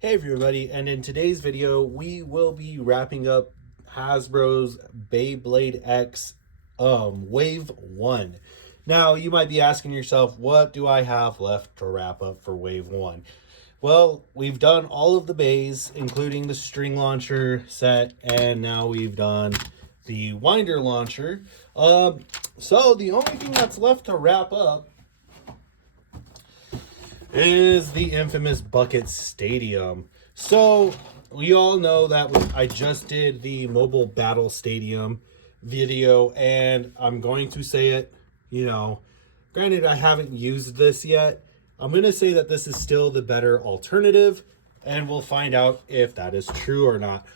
Hey everybody, and in today's video we will be wrapping up Hasbro's Beyblade X Wave 1. Now you might be asking yourself, what do I have left to wrap up for Wave 1? Well, we've done all of the bays, including the string launcher set, and now we've done the winder launcher. So the only thing that's left to wrap up is the infamous Bucket Stadium. So we all know that I just did the Mobile Battle Stadium video, and I'm going to say it, granted I haven't used this yet. I'm going to say that this is still the better alternative, and we'll find out if that is true or not.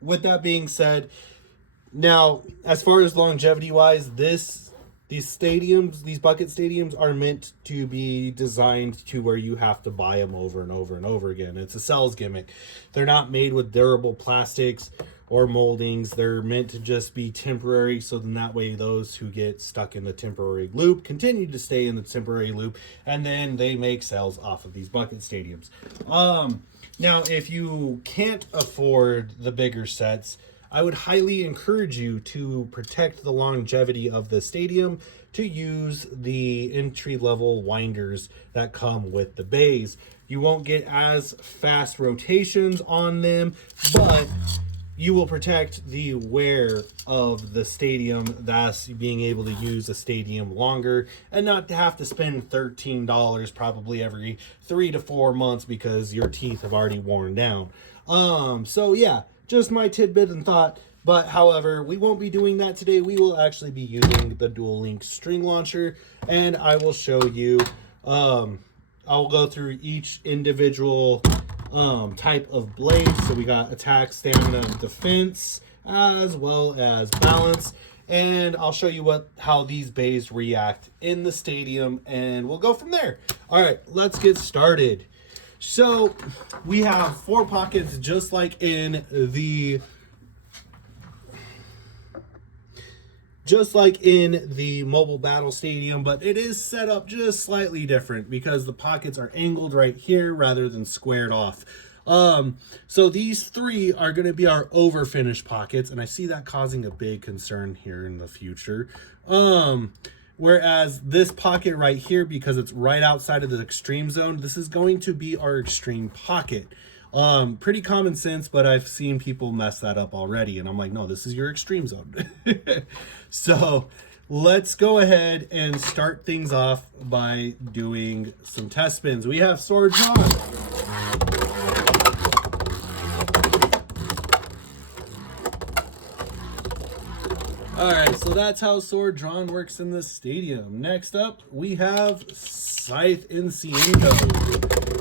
With that being said, now as far as longevity wise, these bucket stadiums are meant to be designed to where you have to buy them over and over and over again. It's a sales gimmick. They're not made with durable plastics or moldings. They're meant to just be temporary, so then that way those who get stuck in the temporary loop continue to stay in the temporary loop, and then they make sales off of these bucket stadiums. Now, if you can't afford the bigger sets, I would highly encourage you to protect the longevity of the stadium to use the entry-level winders that come with the bays. You won't get as fast rotations on them, but you will protect the wear of the stadium, thus being able to use a stadium longer and not to have to spend $13 probably every 3 to 4 months because your teeth have already worn down. So yeah, just my tidbit and thought. But however, we won't be doing that today. We will actually be using the Dual Link string launcher, and I will show you. I'll go through each individual type of blade. So we got attack, stamina, and defense, as well as balance. And I'll show you how these bays react in the stadium, and we'll go from there. All right, let's get started. So we have 4 pockets just like in the Mobile Battle Stadium, but it is set up just slightly different because the pockets are angled right here rather than squared off. So these 3 are going to be our over finish pockets, and I see that causing a big concern here in the future. Whereas this pocket right here, because it's right outside of the extreme zone, this is going to be our extreme pocket. Pretty common sense, but I've seen people mess that up already, and I'm like, no, this is your extreme zone. So let's go ahead and start things off by doing some test spins. We have Sword John. Alright, so that's how Sword Drawn works in this stadium. Next up, we have Scythe Enciendo,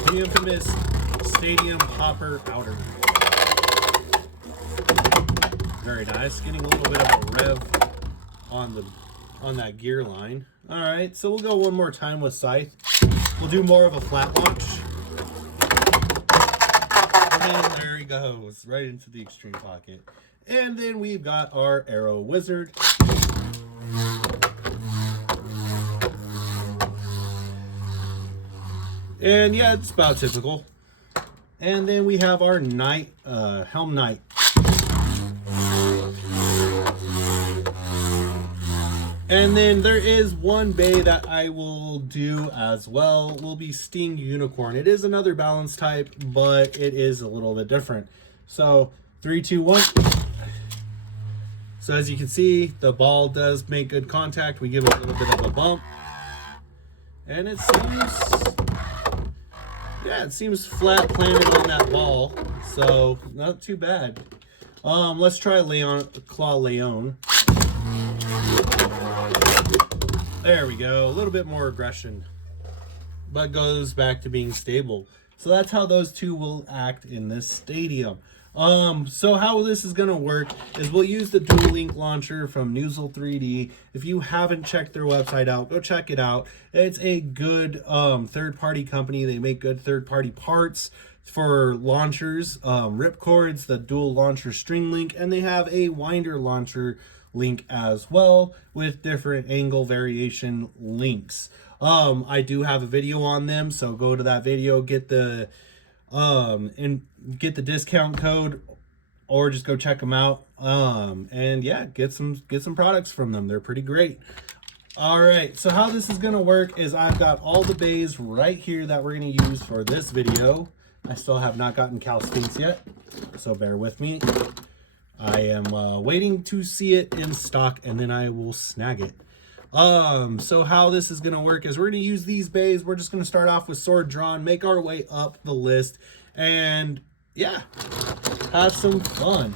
the infamous Stadium Hopper Outer. Very nice, getting a little bit of a rev on that gear line. Alright, so we'll go one more time with Scythe. We'll do more of a flat launch. And there he goes, right into the extreme pocket. And then we've got our Arrow Wizard. And yeah, it's about typical. And then we have our Knight, Helm Knight. And then there is one bay that I will do as well, will be Sting Unicorn. It is another balance type, but it is a little bit different. So 3, 2, 1. So as you can see, the ball does make good contact. We give it a little bit of a bump. And it seems flat planted on that ball. So not too bad. Let's try Claw Leon. There we go. A little bit more aggression, but goes back to being stable. So that's how those 2 will act in this stadium. So how this is going to work is we'll use the Dual Link launcher from Noozle 3D. If you haven't checked their website out, go check it out. It's a good third-party company. They make good third-party parts for launchers, ripcords, the dual launcher string link, and they have a winder launcher link as well with different angle variation links. I do have a video on them, so go to that video, get the and get the discount code, or just go check them out. And yeah, get some products from them. They're pretty great. All right, so how this is gonna work is I've got all the bays right here that we're gonna use for this video. I still have not gotten Cal Sphinx yet, so bear with me. I am waiting to see it in stock, and then I will snag it. So how this is gonna work is we're gonna use these bays. We're just gonna start off with Sword Drawn, make our way up the list, and yeah, have some fun.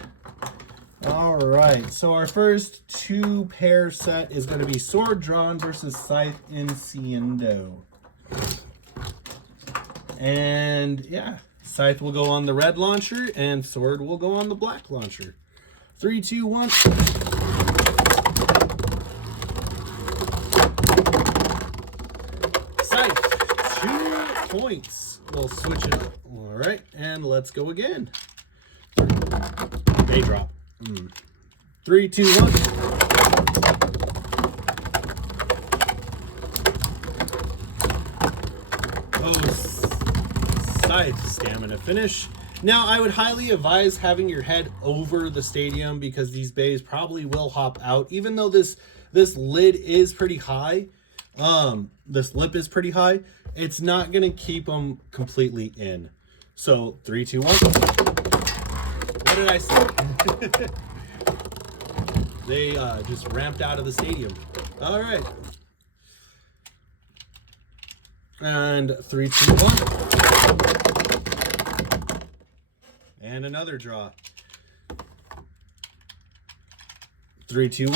All right, so our first 2-pair set is going to be Sword Drawn versus Scythe Incendio. And yeah, Scythe will go on the red launcher and Sword will go on the black launcher. 3, 2, 1. Scythe, 2 points. We'll switch it up. All right, and let's go again. Bay drop. 3, 2, 1. Oh, Scythe stamina finish. Now, I would highly advise having your head over the stadium because these bays probably will hop out. Even though this lid is pretty high, this lip is pretty high, it's not going to keep them completely in. So, 3, 2, 1. What did I say? They just ramped out of the stadium. All right. And 3, 2, 1. And another draw. 3, 2, 1.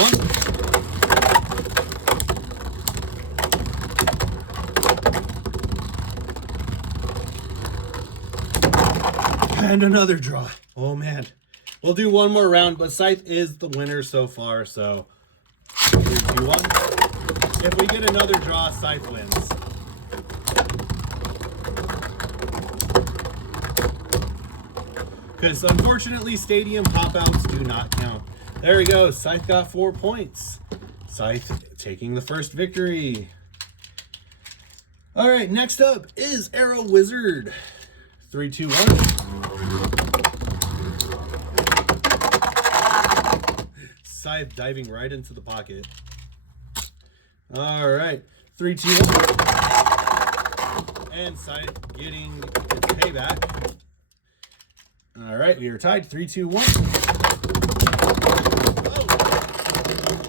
And another draw. Oh man. We'll do one more round, but Scythe is the winner so far, so 3, 2, 1. If we get another draw, Scythe wins. Because unfortunately, stadium pop-outs do not count. There we go. Scythe got 4 points. Scythe taking the first victory. All right, next up is Arrow Wizard. 3, 2, 1. Scythe diving right into the pocket. All right, 3, 2, 1. And Scythe getting its payback. All right, we are tied. 3, 2, 1. Oh.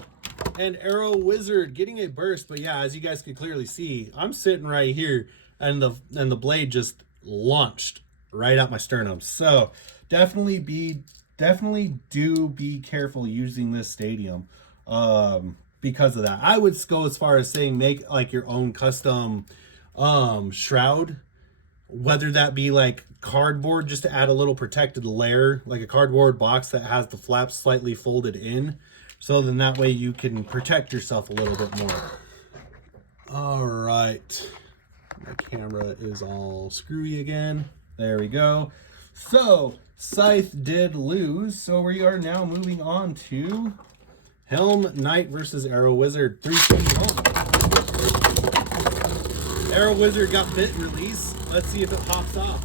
And Arrow Wizard getting a burst, but yeah, as you guys can clearly see, I'm sitting right here, and the blade just launched right out my sternum. So definitely do be careful using this stadium because of that. I would go as far as saying make like your own custom shroud, whether that be like cardboard just to add a little protected layer, like a cardboard box that has the flaps slightly folded in, so then that way you can protect yourself a little bit more. All right, my camera is all screwy again. There we go. So Scythe did lose, so we are now moving on to Helm Knight versus Arrow Wizard. 3, 2, 1. Arrow Wizard got bit release. Let's see if it pops off.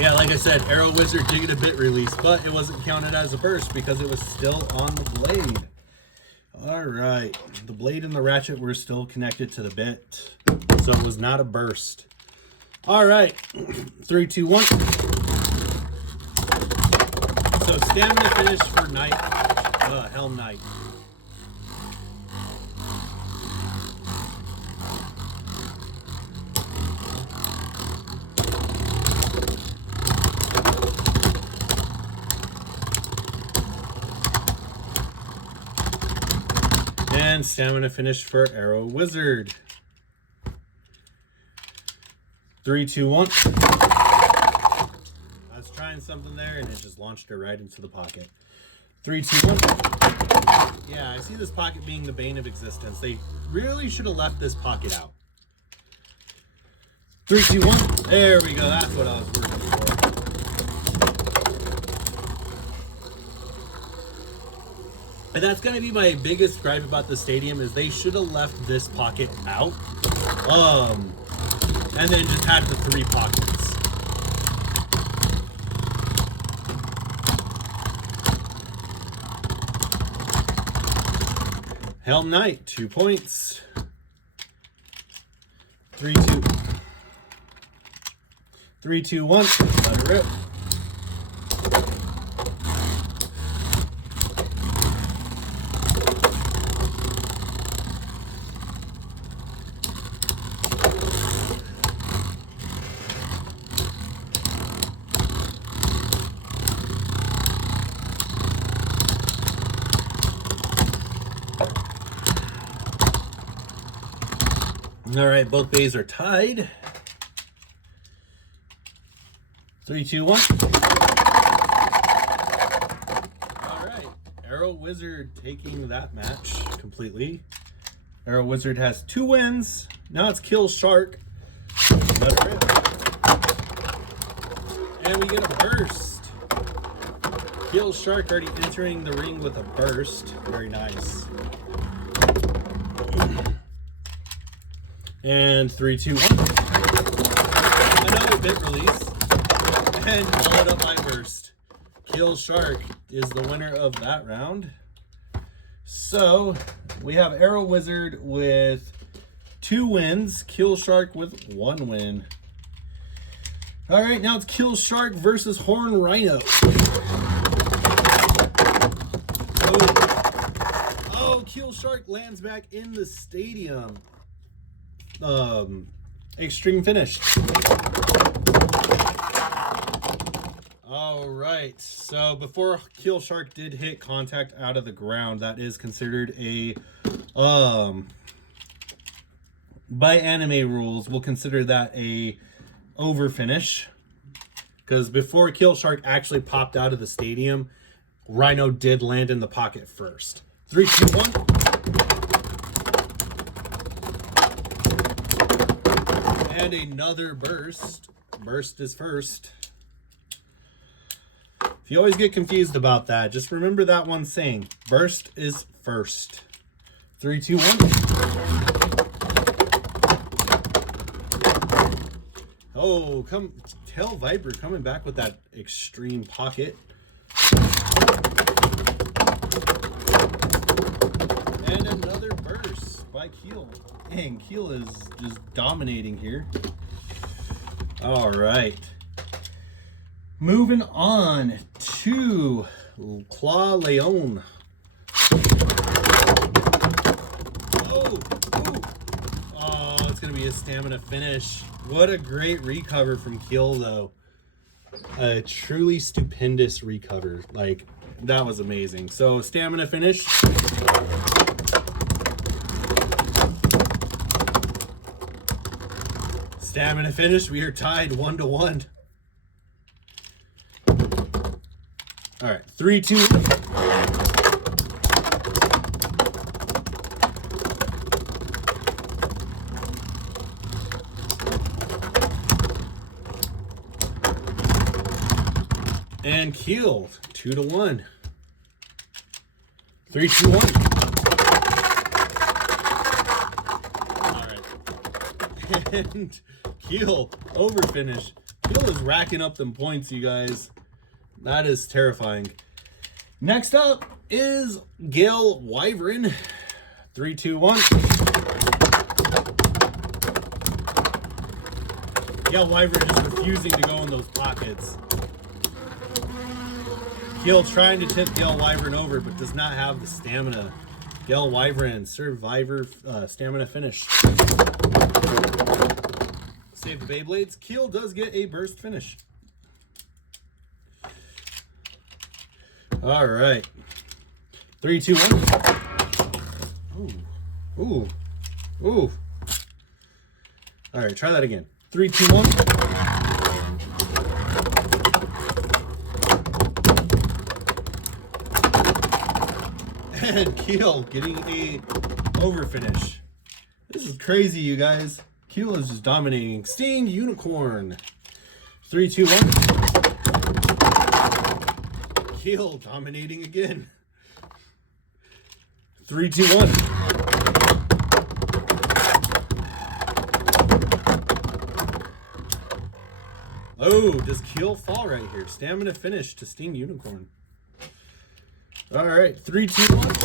Yeah, like I said, Arrow Wizard did get a bit release, but it wasn't counted as a burst because it was still on the blade. All right, the blade and the ratchet were still connected to the bit, so it was not a burst. All right, 3, 2, 1. So stamina finish for Knight, Helm Knight. And stamina finish for Arrow Wizard. 3, 2, 1. I was trying something there and it just launched her right into the pocket. 3, 2, 1. Yeah, I see this pocket being the bane of existence. They really should have left this pocket out. 3, 2, 1. There we go. That's what I was working And that's going to be my biggest gripe about the stadium, is they should have left this pocket out. And then just had the 3 pockets. Helm Knight, 2 points. 3, 2. 3, 2, 1. Let it rip. All right, both bays are tied. 3, 2, 1. All right, Arrow Wizard taking that match completely. Arrow Wizard has 2 wins. Now it's Kill Shark. Let it rip. And we get a burst. Kill Shark already entering the ring with a burst. Very nice. And 3, 2, 1. Another bit release. And followed up by burst. Kill Shark is the winner of that round. So we have Arrow Wizard with 2 wins. Kill Shark with 1 win. All right, now it's Kill Shark versus Horn Rhino. Oh, Kill Shark lands back in the stadium. Extreme finish. All right, so before Kill Shark did hit contact out of the ground, that is considered a by anime rules, we'll consider that a over finish, because before Kill Shark actually popped out of the stadium, Rhino did land in the pocket first. 3, 2, 1. And another burst. Burst is first. If you always get confused about that, just remember that one saying. Burst is first. 3, 2, 1. Oh, Tail Viper coming back with that extreme pocket. And another burst by Keel. Dang, Keel is just dominating here. All right. Moving on to Claw Leon. Oh, it's going to be a stamina finish. What a great recover from Keel, though. A truly stupendous recover. Like, that was amazing. So, stamina finish. Stamina finish. We are tied 1-1. All right, 3, 2. And Keel, 2-1. 3, 2, 1. All right. And Keel, over finish. Keel is racking up them points, you guys. That is terrifying. Next up is Gale Wyvern. 3, 2, 1. Gale Wyvern just refusing to go in those pockets. Keel trying to tip Gale Wyvern over, but does not have the stamina. Gale Wyvern, Survivor stamina finish. Save the Beyblades. Keel does get a burst finish. All right. 3, 2, 1. Ooh. All right, try that again. 3, 2, 1. And Keel getting a over finish. This is crazy, you guys. Keel is just dominating. Sting Unicorn. 3, 2, 1. Keel dominating again. 3, 2, 1. Oh, does Keel fall right here? Stamina finish to Sting Unicorn. All right, 3, 2, 1.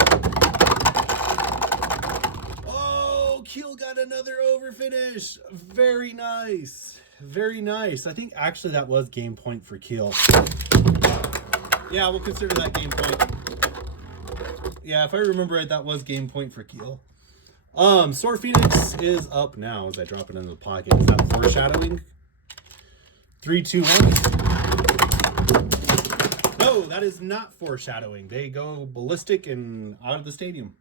Oh, Keel got another over finish. Very nice. Very nice. I think actually that was game point for Keel. Yeah, we'll consider that game point. Yeah, if I remember right, that was game point for Keel. Sword Phoenix is up now as I drop it into the pocket. Is that foreshadowing? 3, 2, 1. No, that is not foreshadowing. They go ballistic and out of the stadium.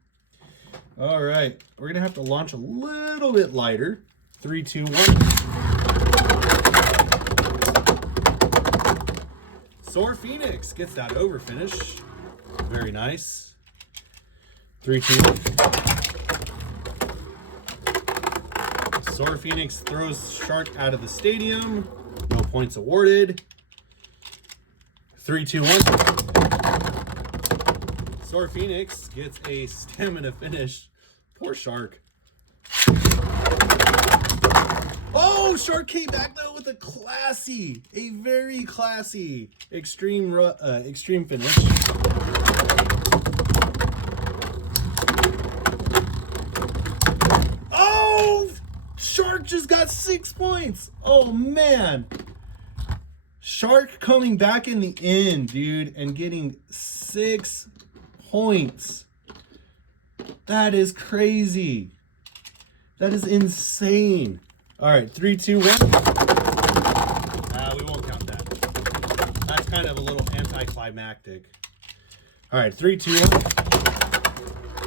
All right, we're gonna have to launch a little bit lighter. 3, 2, 1. Sword Phoenix gets that over finish. Very nice. 3, 2, 1. Sword Phoenix throws Shark out of the stadium. No points awarded. 3, 2, 1. Sword Phoenix gets a stamina finish. Poor Shark. Oh, Shark came back though with a very classy extreme finish. Oh, Shark just got 6 points. Oh man. Shark coming back in the end, dude, and getting 6 points. That is crazy. That is insane. All right, 3, 2, 1. We won't count that. That's kind of a little anticlimactic. All right, 3, 2, 1.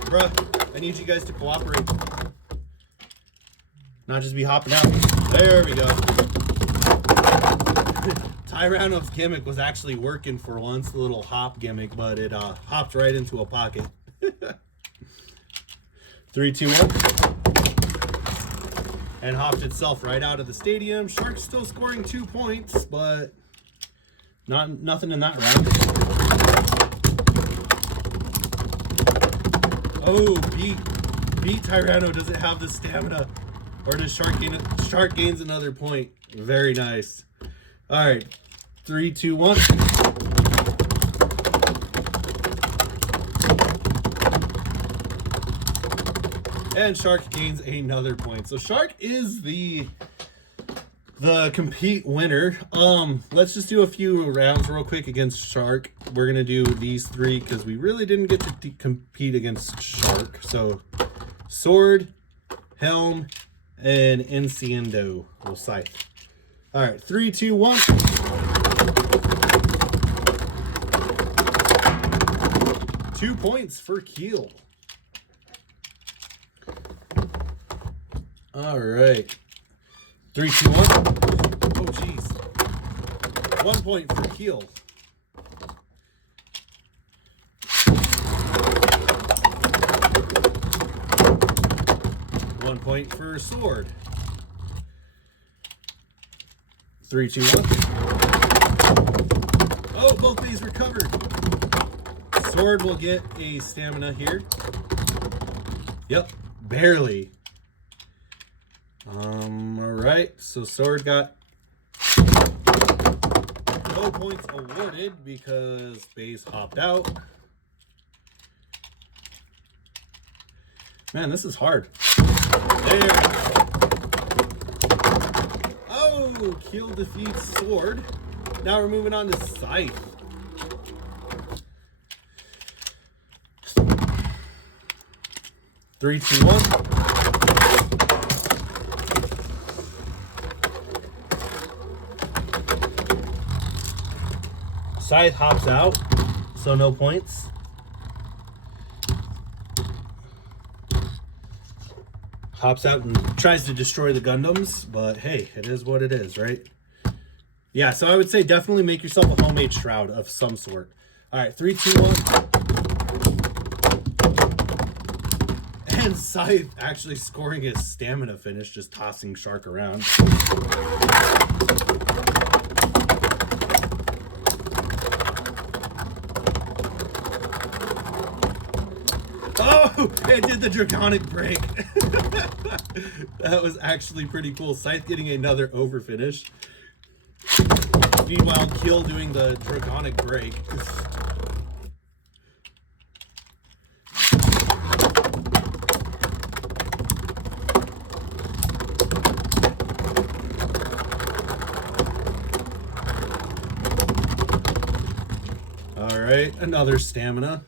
Bruh, I need you guys to cooperate. Not just be hopping out. There we go. Tyranno's gimmick was actually working for once, the little hop gimmick, but it hopped right into a pocket. 3, 2, 1. And hopped itself right out of the stadium. Shark's still scoring 2 points, but nothing in that round. Oh, beat Tyranno. Does it have the stamina? Or does Shark gains another point? Very nice. All right, 3, 2, 1. And Shark gains another point. So Shark is the compete winner. Let's just do a few rounds real quick against Shark. We're gonna do these 3 because we really didn't get to compete against Shark. So Sword, Helm, and Enciendo will scythe. All right, 3, 2, 1. Two points for Keel. All right. 3, 2, 1. Oh, geez. 1 point for Keel. One point for Sword. 3, 2, 1. Oh, both these recovered. Sword will get a stamina here. Yep, barely. All right, so Sword got no points awarded because Base hopped out. Man, this is hard. There. Oh, Keel defeats Sword. Now we're moving on to Scythe. Three, two, 1. Scythe hops out, so no points. Hops out and tries to destroy the Gundams, but hey, it is what it is, right? Yeah, so I would say definitely make yourself a homemade shroud of some sort. All right, 3, 2, 1. And Scythe actually scoring his stamina finish, just tossing Shark around. Oh! Oh, it did the draconic break. That was actually pretty cool. Scythe getting another over finish. Meanwhile, Kill doing the draconic break. All right, another stamina.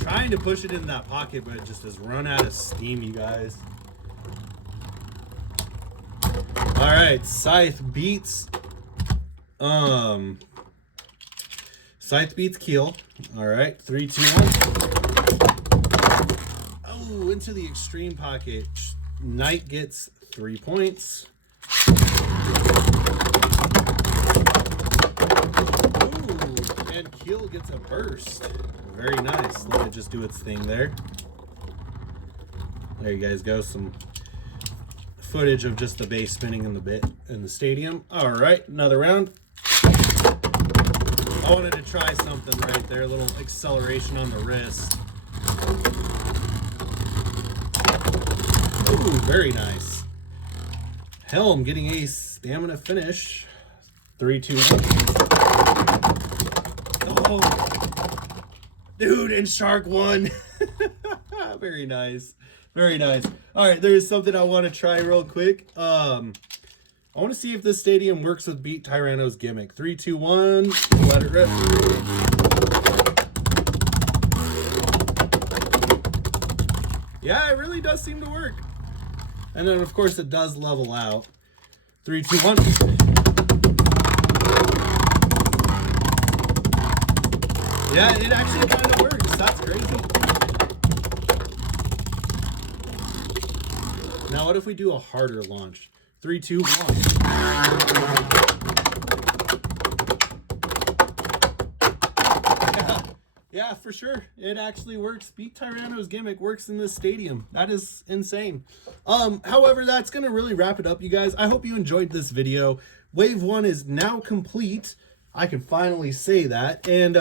Trying to push it in that pocket, but it just has run out of steam, you guys. All right, Scythe beats Scythe beats Keel. All right, 3, 2, 1. Oh, into the extreme pocket. Knight gets 3 points. Ooh, and Keel gets a burst. Very nice. Let it just do its thing there. There you guys go. Some footage of just the base spinning in the bit in the stadium. All right, another round. I wanted to try something right there. A little acceleration on the wrist. Ooh, very nice. Helm getting a stamina finish. 3, 2, 1. Oh, dude, and Shark won. Very nice. Very nice. All right, there is something I want to try real quick. I want to see if this stadium works with Beat Tyranno's gimmick. 3, 2, 1. Let it rip. Yeah, it really does seem to work. And then, of course, it does level out. 3, 2, 1. Yeah, it actually kind of works. That's crazy. Now, what if we do a harder launch? 3, 2, 1. Yeah, for sure. It actually works. Beat Tyranno's gimmick works in this stadium. That is insane. However, that's going to really wrap it up, you guys. I hope you enjoyed this video. Wave 1 is now complete. I can finally say that. And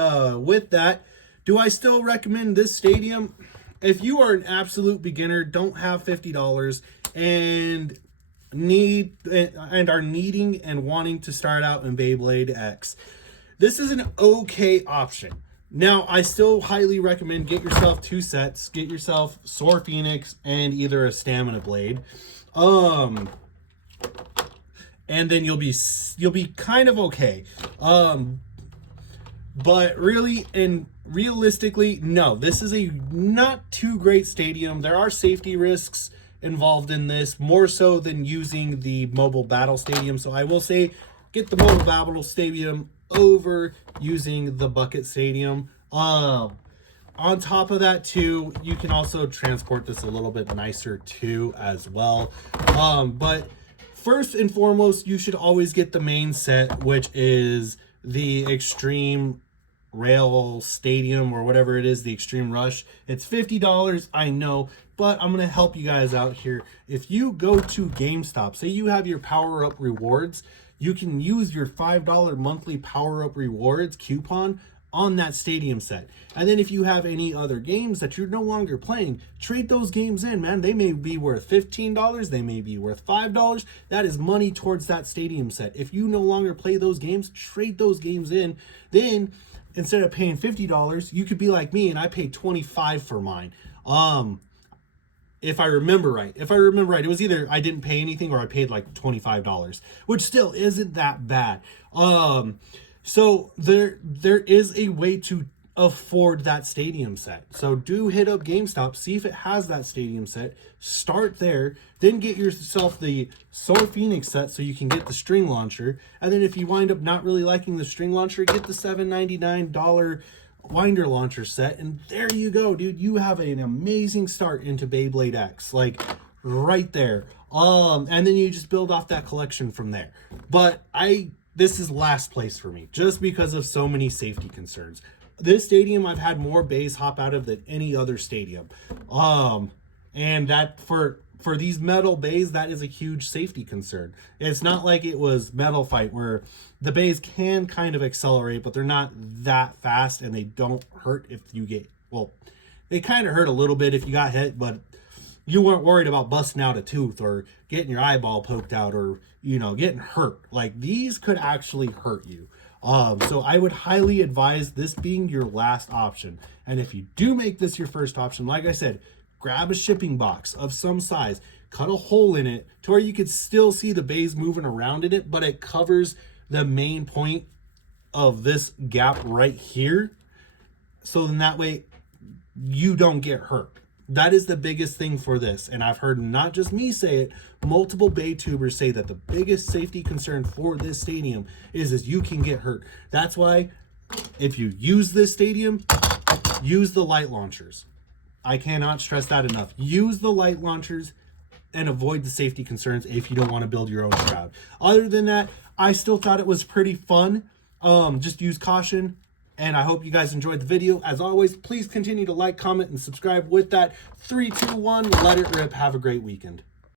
with that, do I still recommend this stadium? If you are an absolute beginner, don't have $50, and are needing and wanting to start out in Beyblade X, this is an okay option. Now, I still highly recommend get yourself 2 sets. Get yourself Soar Phoenix and either a Stamina Blade. And then you'll be kind of okay. But really and realistically, no, this is a not too great stadium. There are safety risks involved in this, more so than using the mobile battle stadium. So I will say get the mobile battle stadium over using the bucket stadium. On top of that too, you can also transport this a little bit nicer too as well. But first and foremost, you should always get the main set, which is the Extreme Rail Stadium or whatever it is, the Extreme Rush. It's $50, I know, but I'm going to help you guys out here. If you go to GameStop, say you have your Power Up Rewards, you can use your $5 monthly Power Up Rewards coupon on that stadium set. And then if you have any other games that you're no longer playing, trade those games in, man. They may be worth $15, they may be worth $5. That is money towards that stadium set. If you no longer play those games, trade those games in. Then instead of paying $50, you could be like me and I paid $25 for mine. If I remember right, it was either I didn't pay anything or I paid like $25, which still isn't that bad. So there is a way to afford that stadium set. So do hit up GameStop, see if it has that stadium set, start there, then get yourself the Soar Phoenix set so you can get the string launcher. And then if you wind up not really liking the string launcher, get the $7.99 winder launcher set, and there you go, dude. You have an amazing start into Beyblade X, like right there. And then you just build off that collection from there. But this is last place for me just because of so many safety concerns. This stadium I've had more bays hop out of than any other stadium. And that for for these metal bays, that is a huge safety concern. It's not like it was Metal Fight where the bays can kind of accelerate, but they're not that fast and they don't hurt if you get, well, they kind of hurt a little bit if you got hit, but you weren't worried about busting out a tooth or getting your eyeball poked out or, you know, getting hurt. Like, these could actually hurt you. So I would highly advise this being your last option. And if you do make this your first option, like I said, grab a shipping box of some size, cut a hole in it to where you could still see the bays moving around in it, but it covers the main point of this gap right here. So then that way you don't get hurt. That is the biggest thing for this. And I've heard not just me say it, multiple bay tubers say that the biggest safety concern for this stadium is you can get hurt. That's why if you use this stadium, use the light launchers. I cannot stress that enough. Use the light launchers and avoid the safety concerns if you don't want to build your own crowd. Other than that, I still thought it was pretty fun. Just use caution. And I hope you guys enjoyed the video. As always, please continue to like, comment, and subscribe. With that, 3, 2, 1, let it rip. Have a great weekend.